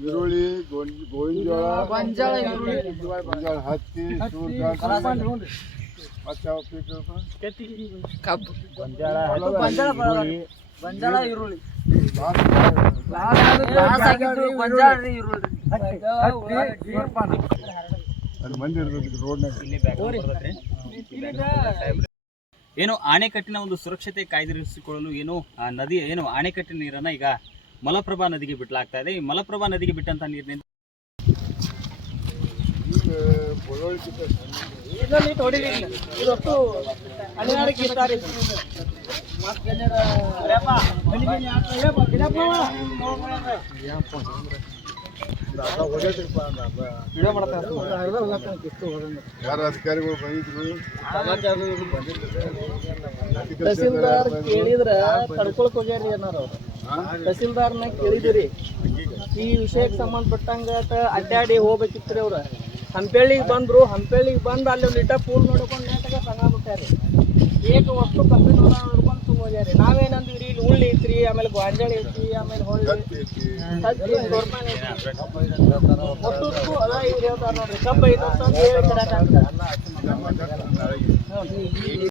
ಈರುಳ್ಳಿ ಗೋನ್- ಗೋವಿನ ಜೋಳ ಗೊಂಜಾಳ ಗೊಂಜಾಳ ಹತ್ತಿ ಸೂರ್ಯಕಾಂತಿ ಮತ್ತೆ ಯಾವ ಪೀಕ್ ಹೇಳ್ಪ? ಬಂಜಾಳ ಈರುಳ್ಳಿ ಅಲ್ಲಿ ಮಂದಿ ಇರ್ತದೆ ರೋಡ್ನಾಗ ಏನು ಅಣೆಕಟ್ಟಿನ ಒಂದು ಸುರಕ್ಷತೆ ಕಾಯ್ದಿರಿಸಿಕೊಳ್ಳಲು ಏನು ಆ ನದಿ ಏನು ಅಣೆಕಟ್ಟಿನ ನೀರನ್ನ ಈಗ ಮಲಪ್ರಭಾ ನದಿಗೆ ಬಿಟ್ಲಾಗ್ತಾ ಇದೆ. ಈ ಮಲಪ್ರಭಾ ನದಿಗೆ ಬಿಟ್ಟಂತ ನೀರಿನಿಂದ ಈಗ ಬೊಳೋಳಿಕಿಂತ ಸಣ್ಣ ಯಾರು ಅಧಿಕಾರಿಗಳು ಬಂದಿದ್ರು? ತಹಸೀಲ್ದಾರ್ ಕೇಳಿದ್ರ ತಡ್ಕೊಳಕ್ ಹೋಗ್ಯಾರಿ ಏನಾರ ತಹಸೀಲ್ದಾರ್ನ ಕೇಳಿದಿರಿ. ಈ ವಿಷಯಕ್ಕೆ ಸಂಬಂಧಪಟ್ಟಂಗ ಅಡ್ಡಾಡಿ ಹೋಗ್ಬೇಕಿತ್ರಿ ಅವ್ರ. ಹಂಪೇಳಿಗೆ ಬಂದ್ರು ಹಂಪೇಳಿಗೆ ಬಂದು ಅಲ್ಲಿ ಒಂದು ಇಟ್ಟ ಪೂಲ್ ನೋಡ್ಕೊಂಡು ಸಂಗಾಬಿಟ್ಟಾರಿ ಏಕ ವಸ್ತು ಕಮ್ಮಿ ನೋಡ ನೋಡ್ಕೊಂಡು ಹೋಗ್ಯಾರಿ ನಾವೇನಂದ್ರಿ ಇಲ್ಲಿ ಉಳ್ಳಿ ಆಮೇಲೆ ಗೋಂಜಾಳ ಐತಿ ಆಮೇಲೆ ಹೊಳ್ಳಿ ಹತ್ತಿ ಐತಿ. ಒಟ್ಟು ಅದ ಇವ್ರು ಹೇಳ್ತಾರ ನೋಡ್ರಿ ಕಬ್ಬ ಐತೆ ಅಂತ ಹೇಳಿ ಕರೆಕ್ಟ್